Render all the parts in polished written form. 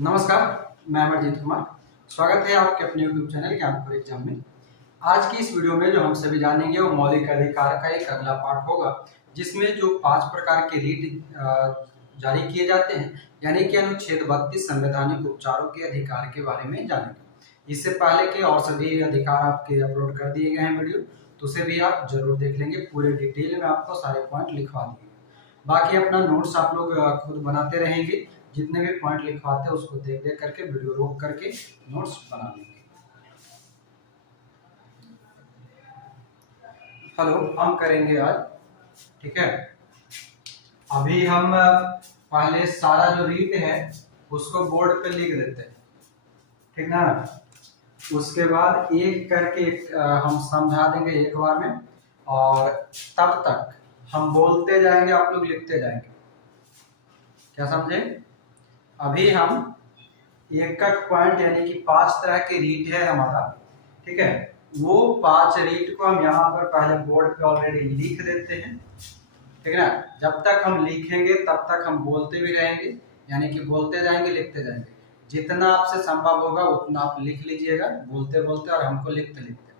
नमस्कार, मैं अमरजीत कुमार। स्वागत है आपके अपने YouTube चैनल ज्ञान फॉर एग्जाम में। आज की इस वीडियो में जो हम सभी जानेंगे वो मौलिक अधिकार का एक अगला पार्ट होगा, जिसमें जो 5 प्रकार के रीट जारी किए जाते हैं, यानी कि अनुच्छेद 32 संवैधानिक उपचारों के अधिकार के बारे में जानेंगे। इससे पहले के और सभी अधिकार आपके अपलोड कर दिए गए हैं वीडियो, तो उसे भी आप जरूर देख लेंगे। पूरे डिटेल में आपको सारे पॉइंट लिखवा दिए। बाकी अपना नोट्स आप लोग खुद बनाते रहेंगे। जितने भी पॉइंट लिखवाते हैं उसको देख देख करके वीडियो रोक करके नोट्स बना लेंगे। हेलो, हम करेंगे आज, ठीक है। अभी हम पहले सारा जो रीट है उसको बोर्ड पे लिख देते हैं, ठीक ना। उसके बाद एक करके हम समझा देंगे एक बार में, और तब तक हम बोलते जाएंगे, आप लोग लिखते जाएंगे। क्या समझे? अभी हम एक पॉइंट यानी कि 5 तरह के रीट है हमारा, ठीक है। वो 5 रीट को हम यहाँ पर पहले बोर्ड पे ऑलरेडी लिख देते हैं, ठीक है ना। जब तक हम लिखेंगे तब तक हम बोलते भी रहेंगे, यानी कि बोलते जाएंगे लिखते जाएंगे। जितना आपसे संभव होगा उतना आप लिख लीजिएगा बोलते बोलते, और हमको लिखते लिखते।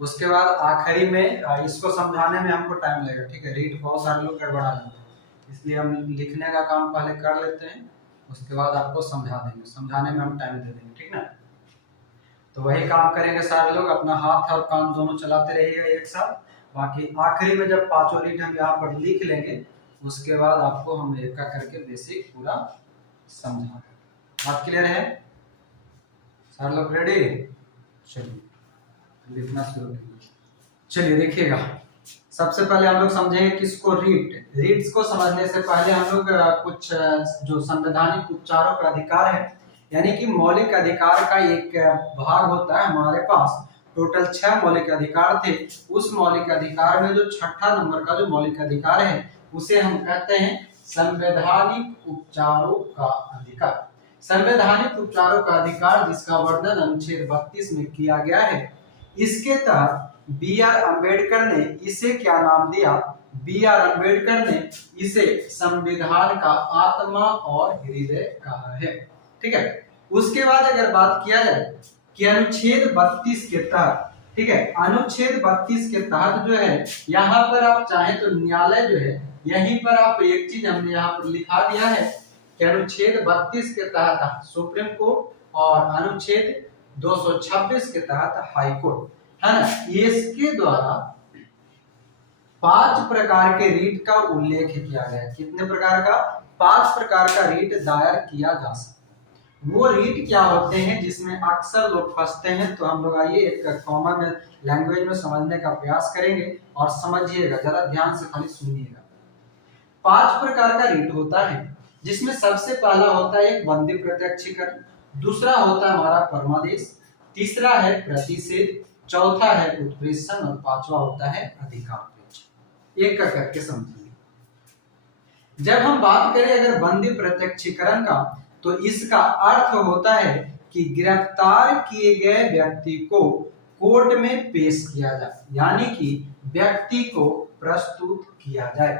उसके बाद आखिरी में इसको समझाने में हमको टाइम लगेगा, ठीक है। रीट बहुत सारे लोग गड़बड़ा जाते हैं, इसलिए हम लिखने का काम पहले कर लेते हैं, उसके बाद आपको समझा देंगे। समझाने में हम टाइम दे देंगे, ठीक ना। तो वही काम करेंगे सारे लोग। अपना हाथ और कान दोनों चलाते रहिएगा एक साथ। बाकी आखिरी में जब 5 रीट हम यहाँ पर लिख लेंगे, उसके बाद आपको हम एक का करके बेसिक पूरा समझा देंगे। बात क्लियर है? सारे लोग रेडी? चलिए लिखना शुरू कीजिए। चलिए देखिएगा, सबसे पहले हम लोग समझेंगे किसको रीट्स को समझने से पहले हम लोग कुछ जो संवैधानिक उपचारों का अधिकार है, यानी कि मौलिक अधिकार का एक भाग होता है हमारे पास। टोटल 6 मौलिक अधिकार थे। उस मौलिक अधिकार में जो 6ठा नंबर का जो मौलिक अधिकार है उसे हम कहते हैं संवैधानिक उपचारों का अधिकार। संवैधानिक उपचारों का अधिकार, जिसका वर्णन अनुच्छेद 32 में किया गया है। इसके तहत B.R. अम्बेडकर ने इसे क्या नाम दिया? B.R. अम्बेडकर ने इसे संविधान का आत्मा और हृदय कहा है, ठीक है। उसके बाद अगर बात किया जाए कि अनुच्छेद 32 के तहत, ठीक है, अनुच्छेद 32 के तहत जो है, यहाँ पर आप चाहे तो न्यायालय जो है, यहीं पर आप एक चीज हमने यहाँ पर लिखा दिया है कि अनुच्छेद 32 के तहत सुप्रीम कोर्ट, और अनुच्छेद 226 के तहत हाई कोर्ट, है ना। इसके द्वारा 5 प्रकार के रीट का उल्लेख किया गया। कितने प्रकार का? 5 प्रकार का रीट दायर किया जा सकता है। वो रीट क्या होते हैं जिसमें अक्सर लोग फंसते हैं, तो हम लोग आइए एक कॉमन लैंग्वेज में समझने का प्रयास करेंगे, और समझिएगा, जरा ध्यान से खाली सुनिएगा। 5 प्रकार का रीट होता है, जिसमें सबसे पहला होता है एक बंदी प्रत्यक्षीकरण, दूसरा होता है हमारा परमादेश, तीसरा है प्रतिषेध, चौथा है उत्प्रेषण, और 5वां होता है अधिकार। एक का करके समझिए। जब हम बात करें अगर बंदी प्रत्यक्षीकरण का, तो इसका अर्थ होता है कि गिरफ्तार किए गए व्यक्ति को कोर्ट में पेश किया जाए, यानी कि व्यक्ति को प्रस्तुत किया जाए।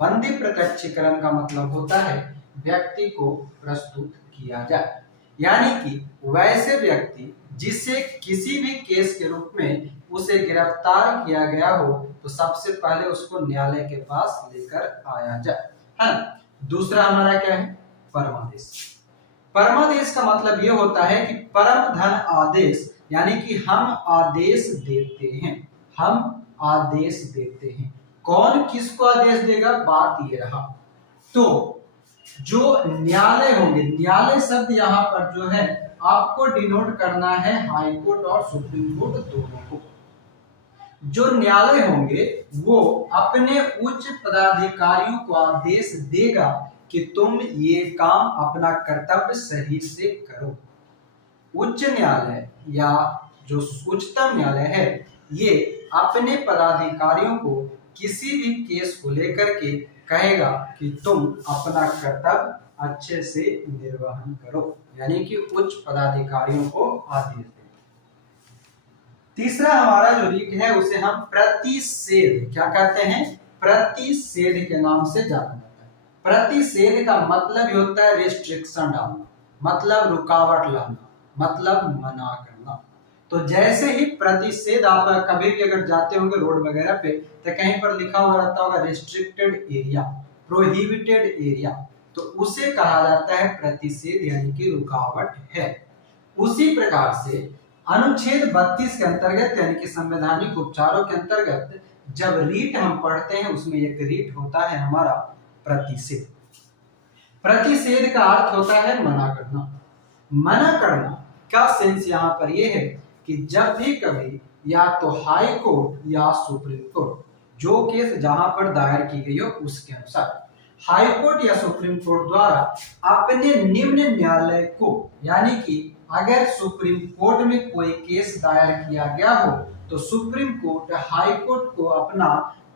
बंदी प्रत्यक्षीकरण का मतलब होता है व्यक्ति को प्रस्तुत किया जाए, यानी कि वैसे व्यक्ति जिसे किसी भी केस के रूप में उसे गिरफ्तार किया गया हो, तो सबसे पहले उसको न्यायालय के पास लेकर आया जाए, है। दूसरा हमारा क्या है? परमादेश। परमादेश का मतलब यह होता है कि परम धन आदेश, यानी कि हम आदेश देते हैं, हम आदेश देते हैं। कौन किसको आदेश देगा? बात ये रहा। तो जो न्यायालय होंगे, न्यायालय शब्द यहाँ पर जो है आपको डिनोट करना है हाई कोर्ट और सुप्रीम कोर्ट दोनों को। जो न्यायालय होंगे वो अपने उच्च पदाधिकारियों को आदेश देगा कि तुम ये काम अपना कर्तव्य सही से करो। उच्च न्यायालय या जो उच्चतम न्यायालय है, ये अपने पदाधिकारियों को किसी भी केस को लेकर के कहेगा कि तुम अपना कर्तव्य अच्छे से निर्वहन करो, यानी कि उच्च पदाधिकारियों को आदेश दें। तीसरा हमारा जो रीट है उसे हम प्रतिषेध क्या कहते हैं? प्रतिषेध के नाम से जाना जाता है। प्रतिषेध का मतलब होता है रिस्ट्रिक्शन डालना, मतलब रुकावट लाना, मतलब मना करना। तो जैसे ही प्रतिषेध, आप कभी भी अगर जाते होंगे रोड वगैरह पे तो कहीं पर लिखा हुआ रहता होगा रेस्ट्रिक्टेड एरिया, प्रोहिबिटेड एरिया, तो उसे कहा जाता है प्रतिषेध, यानी कि रुकावट है। उसी प्रकार से अनुच्छेद 32 के अंतर्गत यानी कि संवैधानिक उपचारों के अंतर्गत जब रीट हम पढ़ते हैं उसमें एक रीट होता है हमारा प्रतिषेध। प्रतिषेध का अर्थ होता है मना करना। मना करना का सेंस यहाँ पर यह है कि जब भी कभी या तो हाई कोर्ट या सुप्रीम कोर्ट, जो केस जहां पर दायर की गई हो उसके अनुसार, हाई कोर्ट या सुप्रीम कोर्ट द्वारा अपने निम्न न्यायालय को, यानी कि अगर सुप्रीम कोर्ट में कोई केस दायर किया गया हो तो सुप्रीम कोर्ट हाई कोर्ट को अपना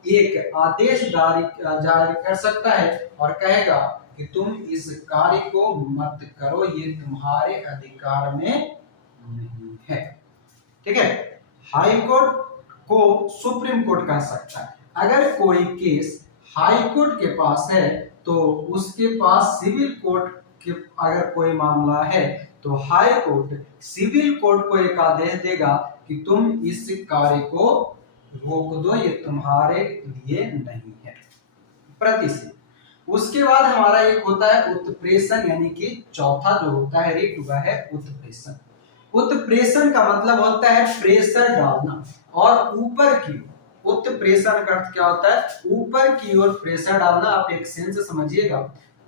एक आदेश जारी कर सकता है और कहेगा कि तुम इस कार्य को मत करो, ये तुम्हारे अधिकार में नहीं है। ठीक है, हाई कोर्ट को सुप्रीम कोर्ट कह सकता है। अगर कोई केस हाई कोर्ट के पास है तो उसके पास सिविल कोर्ट के अगर कोई मामला है तो हाई कोर्ट सिविल कोर्ट को एक आदेश देगा कि तुम इस कार्य को रोक दो, ये तुम्हारे लिए नहीं है। प्रतिषेध। उसके बाद हमारा एक होता है उत्प्रेषण, यानी कि चौथा जो होता है रीट वह है उत्प्रेषण। उत्प्रेषण का मतलब होता है प्रेशर डालना और ऊपर की ओर। उत्प्रेषण का अर्थ क्या होता है? ऊपर की ओर प्रेशर डालना। आप एक सेंस समझिएगा,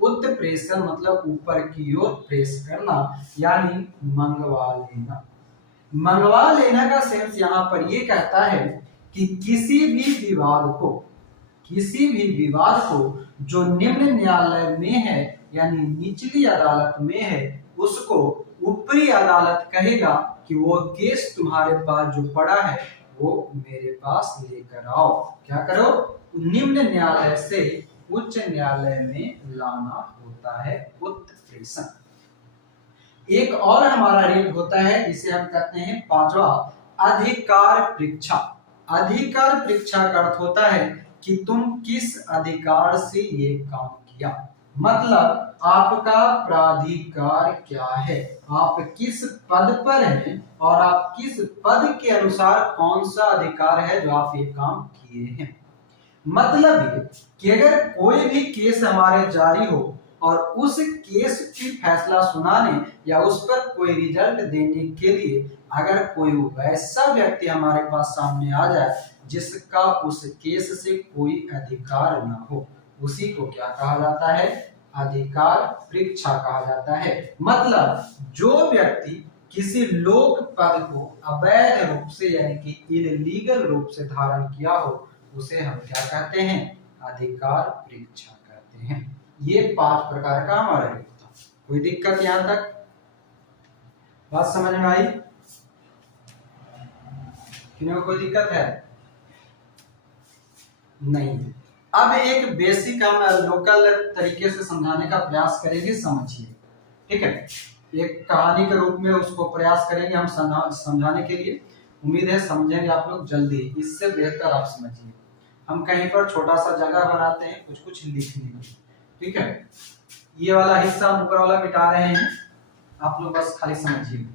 उत्प्रेषण मतलब ऊपर की ओर प्रेस करना, यानी मंगवा लेना। मंगवा लेना का सेंस यहाँ पर ये कहता है कि किसी भी विवाद को जो निम्न न्यायालय में है यानी निचली अदालत में है, उसको ऊपरी अदालत कहेगा कि वो केस तुम्हारे पास जो पड़ा है वो मेरे पास लेकर आओ। क्या करो? निम्न न्यायालय से उच्च न्यायालय में लाना होता है उत्प्रेषण। एक और हमारा रीट होता है जिसे हम कहते हैं पांचवा, अधिकार परीक्षा। अधिकार परीक्षा का अर्थ होता है कि तुम किस अधिकार से ये काम किया, मतलब आपका प्राधिकार क्या है, आप किस पद पर हैं और आप किस पद के अनुसार कौन सा अधिकार है जो आप ये काम किए हैं। मतलब कि अगर कोई भी केस हमारे जारी हो और उस केस की फैसला सुनाने या उस पर कोई रिजल्ट देने के लिए अगर कोई वैसा व्यक्ति हमारे पास सामने आ जाए जिसका उस केस से कोई अधिकार ना हो, उसी को क्या कहा जाता है? अधिकार परीक्षा कहा जाता है। मतलब जो व्यक्ति किसी लोक पद को अवैध रूप से यानी कि इलीगल रूप से धारण किया हो उसे हम क्या कहते हैं? अधिकार परीक्षा कहते हैं। ये 5 प्रकार का हमारा रीट था। कोई दिक्कत यहां तक? बात समझ में आई? किन्हीं को कोई दिक्कत है? नहीं। अब एक बेसिक हम लोकल तरीके से समझाने का प्रयास करेंगे, समझिए। ठीक है, एक कहानी के रूप में उसको प्रयास करेंगे हम समझाने के लिए। उम्मीद है समझेंगे आप लोग जल्दी। इससे बेहतर आप समझिए, हम कहीं पर छोटा सा जगह बनाते हैं कुछ कुछ लिखने में। ठीक है, ये वाला हिस्सा हम ऊपर वाला मिटा रहे हैं, आप लोग बस खाली समझिए।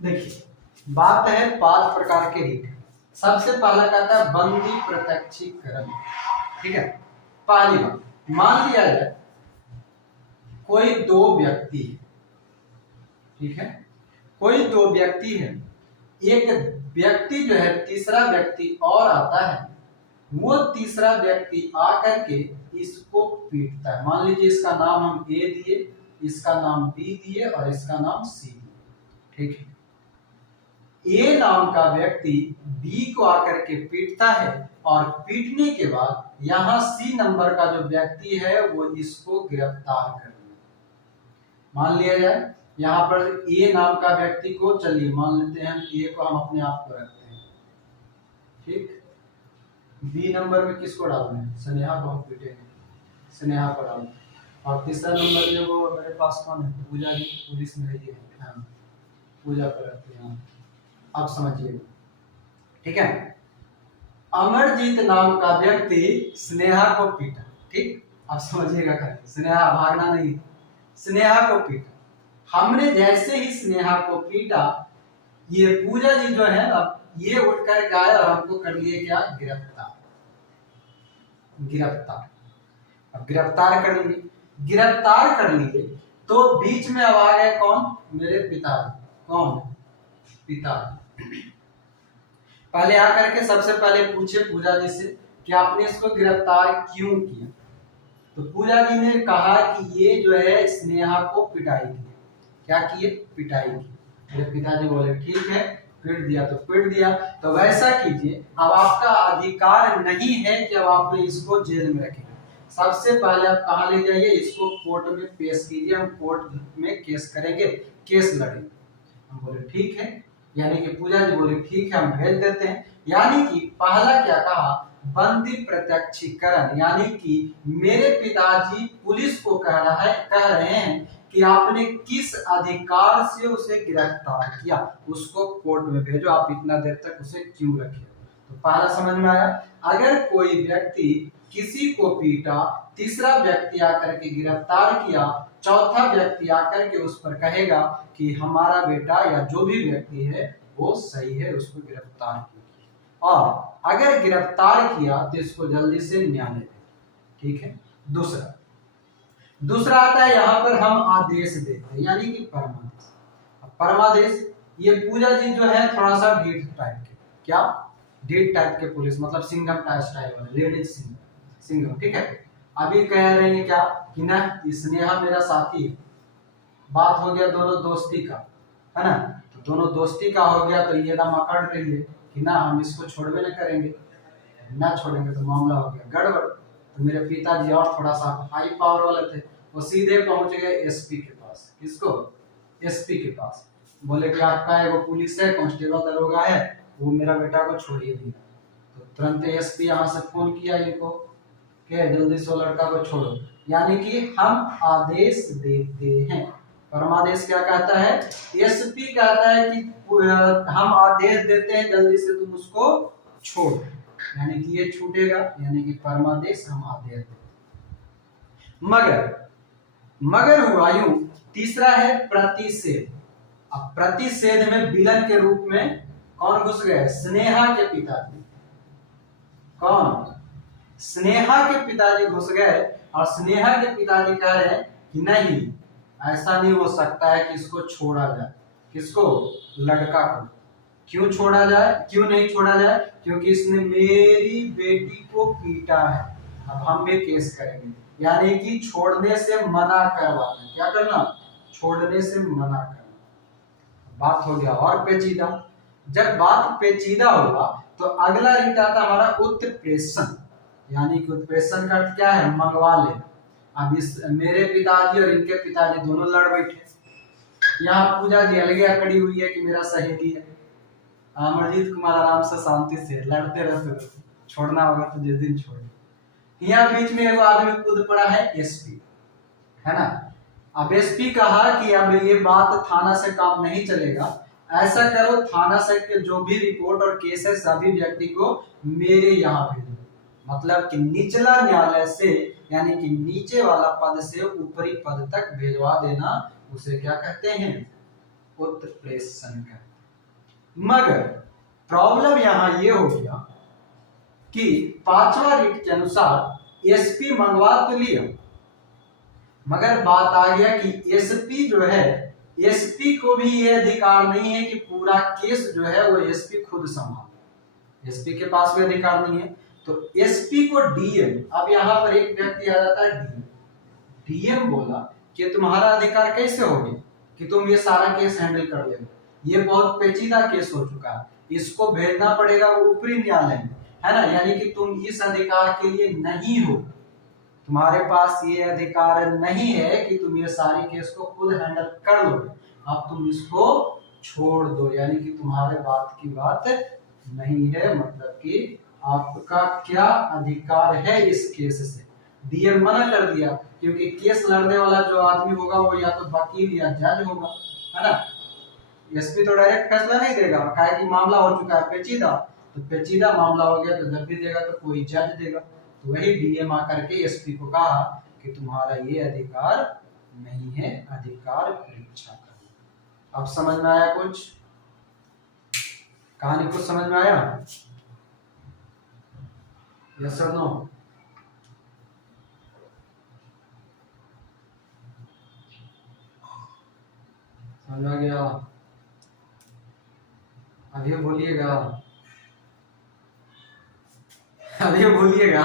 देखिए, बात है 5 प्रकार के रीट। सबसे पहला कहता है बंदी प्रत्यक्षीकरण। ठीक है, पहली बात, मान लिया जाए कोई 2 व्यक्ति है। ठीक है, कोई 2 व्यक्ति है, एक व्यक्ति जो है तीसरा व्यक्ति और आता है, वो तीसरा व्यक्ति आकर के इसको पीटता है। मान लीजिए इसका नाम हम ए दिए, इसका नाम बी दिए और इसका नाम सी दिए। ठीक है, ए नाम का व्यक्ति बी को आकर के पीटता है और पीटने के बाद यहां सी नंबर का जो व्यक्ति है वो इसको गिरफ्तार कर लिया। मान लिया जाए यहां पर ए नाम का व्यक्ति को, चलिए मान लेते हैं ए को, हम अपने आप को रखते हैं। ठीक, बी नंबर में किसको डालना है? स्नेहा को हम पीटेंगे, स्नेहा को डालना। और तीसरा नंबर जो वो मेरे पास कौन है, पूजा जी, पुलिस में है ये, हाँ पूजा पर रखते हैं। आप समझिए, ठीक है। अमरजीत नाम का व्यक्ति स्नेहा को पीटा, ठीक, आप समझिएगा खाली, स्नेहा भागना नहीं, स्नेहा को पीटा। हमने जैसे ही स्नेहा को पीटा, ये पूजा जी जो है अब ये उठ कर आए और हमको कर लिए क्या, गिरफ्तार, गिरफ्तार। अब गिरफ्तार कर लिए, गिरफ्तार कर लिए तो बीच में अब आ गए कौन, मेरे पिताजी। कौन, पिताजी। पहले आकर के सबसे पहले पूछे पूजा जी से कि आपने इसको गिरफ्तार क्यों किया। तो पूजा जी ने कहा कि ये जो है स्नेहा को पिटाई की। क्या किए, पिटाई की। मेरे पिताजी बोले ठीक है, पीट दिया तो पीट दिया, तो वैसा कीजिए, अब आपका अधिकार नहीं है कि अब आप इसको जेल में रखें। सबसे पहले आप कहाँ ले जाइए, इसको कोर्ट में पेश कीजिए, हम कोर्ट में केस करेंगे, केस लड़ेंगे। हम बोले ठीक है, यानी कि पूजा जी बोले ठीक है हम भेज देते हैं। यानी कि पहला क्या कहा, बंदी प्रत्यक्षीकरण, यानी कि मेरे पिताजी पुलिस को कह रहे हैं कि आपने किस अधिकार से उसे गिरफ्तार किया, उसको कोर्ट में भेजो, आप इतना देर तक उसे क्यों रखे। तो पहला समझ में आया। अगर कोई व्यक्ति किसी को पीटा, तीसरा व्यक्ति आकर के गिरफ्तार किया, चौथा व्यक्ति आकर के उस पर कहेगा कि हमारा बेटा या जो भी व्यक्ति है वो सही है, उसको गिरफ्तार कीजिए, और अगर गिरफ्तार किया तो इसको जल्दी से न्यायालय दे, ठीक है। दूसरा आता है यहाँ पर हम आदेश देते हैं, यानी कि परमादेश। परमादेश, ये पूजा जी जो है थोड़ा सा ढीठ टाइप के, क्या ढीठ टाइप के पुलिस, मतलब सिंघम टाइप स्टाइल वाले, लेडीज सिंघम, ठीक है। अभी कह रहे हैं क्या कि ना स्नेहा मेरा साथी है, बात हो गया दोनों दोस्ती का, है ना, तो दोनों दोस्ती का हो गया, तो ये ना अकड़ रही है कि ना हम इसको छोड़वे न करेंगे, ना छोड़ेंगे तो मामला हो गया गड़बड़। तो मेरे पिताजी और थोड़ा सा हाई पावर वाले थे, वो सीधे पहुंच गए एसपी के पास। किसको, एसपी के पास। बोले कि आपका एगो पुलिस है, कांस्टेबल दरोगा है, वो मेरा बेटा को छोड़िए दिया। तो तुरंत एसपी यहाँ से फोन किया इनको कि जल्दी से लड़का को छोड़ो, यानी कि हम आदेश देते हैं। परमादेश क्या कहता है, एसपी कहता है कि हम आदेश देते हैं, जल्दी से तुम उसको छोड़, यानी कि ये छूटेगा, यानी कि परमादेश हम आदेश देते हैं। मगर हुआ यूं, तीसरा है प्रतिषेध। अब प्रतिषेध में विलन के रूप में कौन घुस गए, स्नेहा के पिताजी। कौन, स्नेहा के पिताजी घुस गए, और स्नेहा के पिताजी कह रहे हैं कि नहीं, ऐसा नहीं हो सकता है कि इसको छोड़ा जाए। किसको, लड़का को। क्यों छोड़ा जाए, क्यों नहीं छोड़ा जाए, क्योंकि इसने मेरी बेटी को पीटा है। अब हम भी केस करेंगे, यानी कि छोड़ने से मना करवाना। क्या करना, छोड़ने से मना करना। बात हो गया और पेचीदा। जब बात पेचीदा हुआ तो अगला रीत आता हमारा उत्प्रेषण, यानी कि उत्प्रेषण का अर्थ क्या है, मंगवा ले। अब इस मेरे पिताजी और इनके पिताजी दोनों लड़ बैठे, यहाँ पूजा जी अलगे अकड़ी हुई है कि मेरा सहेली है, अमरजीत कुमार आराम से शांति से लड़ते रहते, छोड़ना होगा तो जिस दिन छोड़े। यहाँ बीच में एक आदमी कूद पड़ा है, एसपी, है ना। अब एसपी कहा कि अब ये बात थाना से काम नहीं चलेगा, ऐसा करो थाना से के जो भी रिपोर्ट और केस है सभी व्यक्ति को मेरे यहाँ भेजो। मतलब कि निचला न्यायालय से, यानी कि नीचे वाला पद से ऊपरी पद तक भेजवा देना, उसे क्या कहते हैं, उत्प्रेषण कहते हैं। मगर प्रॉब्लम यहाँ ये हो गया कि पांचवा रीट के अनुसार एसपी मंगवा तो लिया, मगर बात आ गया कि एसपी जो है, एसपी को भी ये अधिकार नहीं है कि पूरा केस जो है वो एसपी खुद संभाले, एसपी के पास भी अधिकार नहीं है। तो एसपी को डीएम, अब यहाँ पर एक व्यक्ति आ जाता है डीएम। डीएम बोला कि तुम्हारा अधिकार कैसे हो गया कि तुम ये सारा केस हैंडल कर ले, ये बहुत पेचीदा केस हो चुका है, इसको भेजना पड़ेगा ऊपरी न्यायालय में, है ना, यानी कि तुम इस अधिकार के लिए नहीं हो, तुम्हारे पास ये अधिकार नहीं है कि तुम ये सारी केस को खुद हैंडल कर लो, अब तुम इसको छोड़ दो, यानी कि तुम्हारे बात की बात नहीं है, मतलब कि आपका क्या अधिकार है इस केस से। डीएम मना कर दिया, क्योंकि केस लड़ने वाला जो आदमी होगा वो या तो वकील या जज होगा, है ना। एसपी तो डायरेक्ट फैसला नहीं देगा, काहे कि मामला हो चुका है पेचीदा, तो पेचीदा मामला हो गया तो जब भी देगा तो कोई जज देगा। तो वही डीएम आकर के एसपी को कहा कि तुम्हारा ये अधिकार नहीं है अधिकार परीक्षा का। अब समझ में आया कुछ, कहानी कुछ समझ में आया? यस और नो? समझ में आ गया? अभी बोलिएगा, अभी बोलिएगा।